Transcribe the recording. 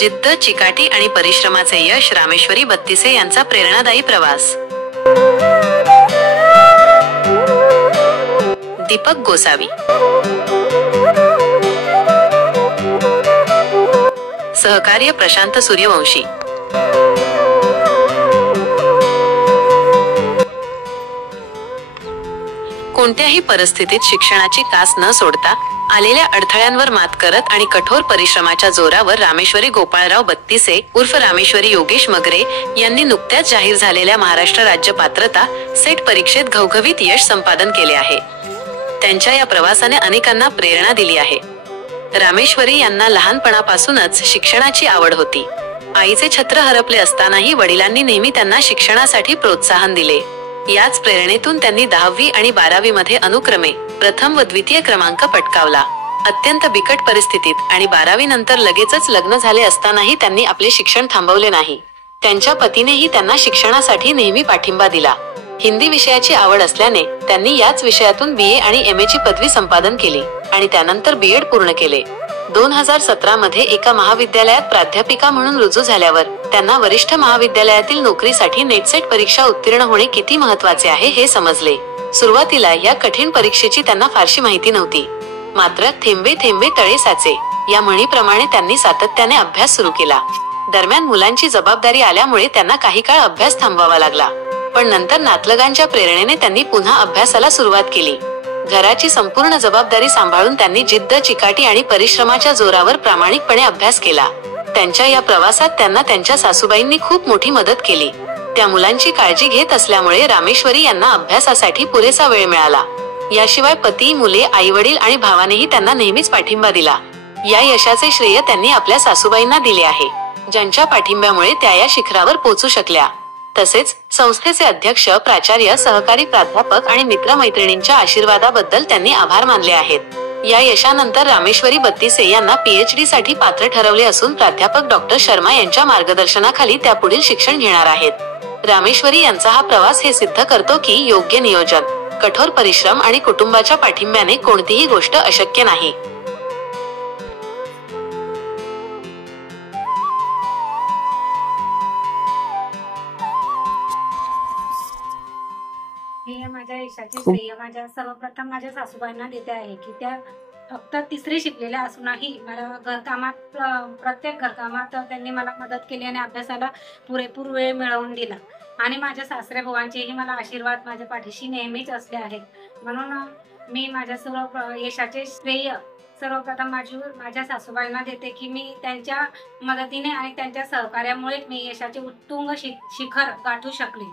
जिद्द, चिकाटी आणि परिश्रमाचे यश रामेश्वरी बत्तिसे यांचा प्रेरणादायी प्रवास। दीपक गोसावी, सहकार्य प्रशांत सूर्यवंशी। कोणत्याही परिस्थितीत शिक्षणाची कास न सोडता आलेल्या अडथळ्यांवर मात करत आणि कठोर परिश्रमाच्या जोरावर रामेश्वरी गोपाळराव बत्तिसे उर्फ रामेश्वरी योगेश मगरे यांनी नुकत्याच जाहीर झालेल्या महाराष्ट्र राज्य पात्रता सेट परीक्षेत घवघवीत यश संपादन केले आहे। त्यांच्या या प्रवासाने अनेकांना प्रेरणा दिली आहे। रामेश्वरी यांना लहानपणापासूनच शिक्षणाची आवड होती। आईचे छत्र हरपले असतानाही वडिलांनी नेहमी त्यांना शिक्षणासाठी प्रोत्साहन दिले। याच प्रेरणेतून त्यांनी 10वी आणि 12वी मध्ये अनुक्रमे प्रथम व द्वितीय क्रमांक पटकावला। अत्यंत बिकट परिस्थितीत आणि 12वी नंतर लगेचच लग्न झाले असतानाही त्यांनी आपले शिक्षण थांबवले नाही। त्यांच्या पतीनेही त्यांना शिक्षणासाठी नेहमी पाठिंबा दिला। हिंदी विषयाची आवड असल्याने त्यांनी याच विषयातून BA आणि MA ची पदवी संपादन केली आणि त्यानंतर BEd पूर्ण केले। 2017 मध्ये एका महाविद्यालयात प्राध्यापिका म्हणून रुजू झाल्यावर त्यांना वरिष्ठ महाविद्यालयातील नोकरीसाठी नेटसेट परीक्षा उत्तीर्ण होणे किती महत्त्वाचे आहे हे समजले। सुरुवातीला या कठीण परीक्षेची त्यांना फारशी माहिती नव्हती, मात्र थेंबे थेंबे तळे साचे या म्हणीप्रमाणे त्यांनी सातत्याने अभ्यास सुरू केला। दरम्यान मुलांची जबाबदारी आल्यामुळे त्यांना काही काळ अभ्यास थांबवावा लागला, पण नंतर नातलगांच्या प्रेरणेने त्यांनी पुन्हा अभ्यासाला सुरुवात केली। घराची संपूर्ण जबाबदारी सांभाळून त्यांनी जिद्द, चिकाटी आणि परिश्रमाच्या जोरावर प्रामाणिकपणे अभ्यास केला। त्यांच्या या प्रवासात त्यांना त्यांच्या सासूबाईंनी खूप मोठी मदत केली। त्या मुलांची काळजी घेत असल्यामुळे रामेश्वरी यांना अभ्यासासाठी पुरेसा वेळ मिळाला। याशिवाय पती, मुले, आईवडील आणि भावानेही त्यांना नेहमीच पाठिंबा दिला। या यशाचे श्रेय त्यांनी आपल्या सासूबाईंना दिले आहे, ज्यांच्या पाठिंब्यामुळे त्या या शिखरावर पोहोचू शकल्या। तसेच संस्थेचे अध्यक्ष, प्राचार्य, सहकारी प्राध्यापक आणि मित्रमैत्रिणींच्या आशीर्वादाबद्दल त्यांनी आभार मानले आहेत। या यशानंतर रामेश्वरी बत्तिसे यांना PhD साठी पात्र ठरवले असून प्राध्यापक डॉ. शर्मा यांच्या मार्गदर्शनाखाली त्या पुढील शिक्षण घेणार आहेत। रामेश्वरी यांचा हा प्रवास हे सिद्ध करतो की योग्य नियोजन, कठोर परिश्रम आणि कुटुंबाच्या पाठिंब्याने कोणतीही गोष्ट अशक्य नाही। माझ्या यशाचे श्रेय माझ्या सर्वप्रथम माझ्या सासूबाईंना देते आहे की त्या फक्त 3री शिकलेल्या असूनही मला घरकामात, प्रत्येक घरकामात त्यांनी मला मदत केली आणि अभ्यासाला पुरेपूर वेळ मिळवून दिला। आणि माझ्या सासरे बुवांचेही मला आशीर्वाद माझ्या पाठीशी नेहमीच असले आहेत। म्हणून मी माझ्या सर्व यशाचे श्रेय सर्वप्रथम माझ्या सासूबाईंना देते की मी त्यांच्या मदतीने आणि त्यांच्या सहकार्यामुळे मी यशाचे उत्तुंग शिखर गाठू शकले।